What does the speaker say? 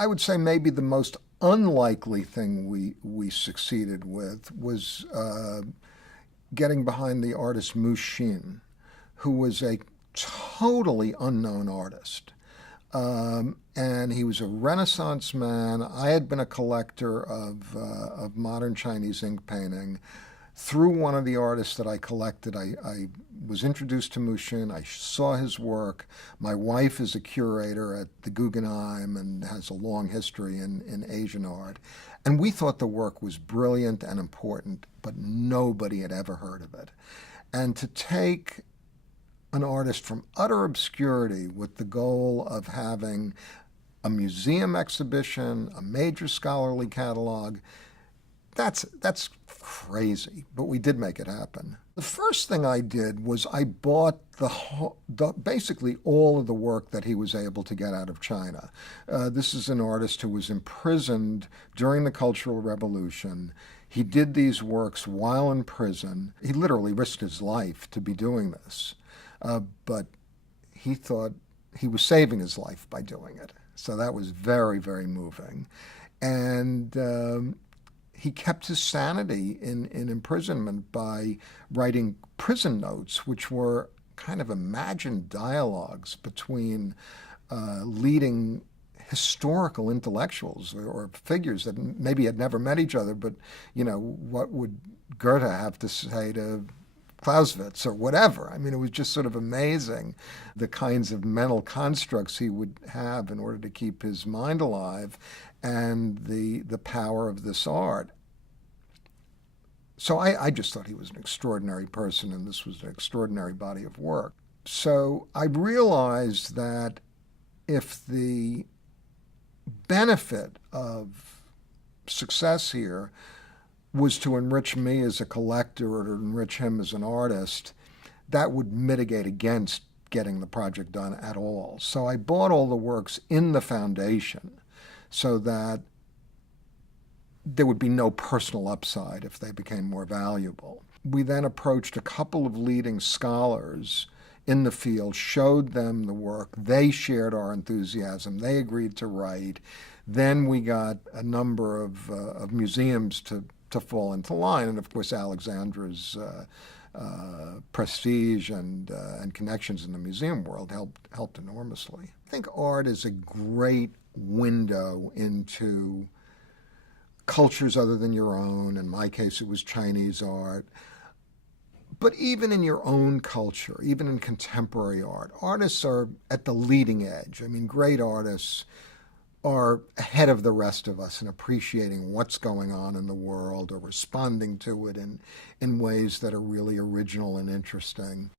I would say maybe the most unlikely thing we succeeded with was getting behind the artist Mu Xin, who was a totally unknown artist. And he was a Renaissance man. I had been a collector of modern Chinese ink painting. Through one of the artists that I collected, I was introduced to Mu Xin. I saw his work. My wife is a curator at the Guggenheim and has a long history in Asian art. And we thought the work was brilliant and important, but nobody had ever heard of it. And to take an artist from utter obscurity with the goal of having a museum exhibition, a major scholarly catalog, that's crazy, but we did make it happen. The first thing I did was I bought basically all of the work that he was able to get out of China. This is an artist who was imprisoned during the Cultural Revolution. He did these works while in prison. He literally risked his life to be doing this, but he thought he was saving his life by doing it. So that was very, very moving. And he kept his sanity in imprisonment by writing prison notes, which were kind of imagined dialogues between leading historical intellectuals or figures that maybe had never met each other, but, you know, what would Goethe have to say to Clausewitz or whatever? I mean, it was just sort of amazing the kinds of mental constructs he would have in order to keep his mind alive and the power of this art. So I just thought he was an extraordinary person, and this was an extraordinary body of work. So I realized that if the benefit of success here was to enrich me as a collector or to enrich him as an artist, that would mitigate against getting the project done at all. So I bought all the works in the foundation so that there would be no personal upside if they became more valuable. We then approached a couple of leading scholars in the field, showed them the work. They shared our enthusiasm. They agreed to write. Then we got a number of museums to fall into line, and of course Alexandra's prestige and connections in the museum world helped enormously. I think art is a great window into cultures other than your own. In my case, it was Chinese art. But even in your own culture, even in contemporary art, artists are at the leading edge. I mean, great artists are ahead of the rest of us in appreciating what's going on in the world or responding to it in ways that are really original and interesting.